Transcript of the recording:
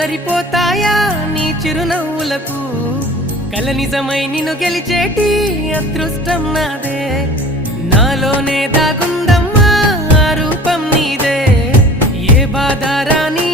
సరిపోతాయా నీ చిరునవ్వులకు కల నిజమై నిన్ను గెలిచేటి అదృష్టం నాదే నాలోనే దాగుందమ్మా ఆ రూపం నీదే ఏ బాధ రాని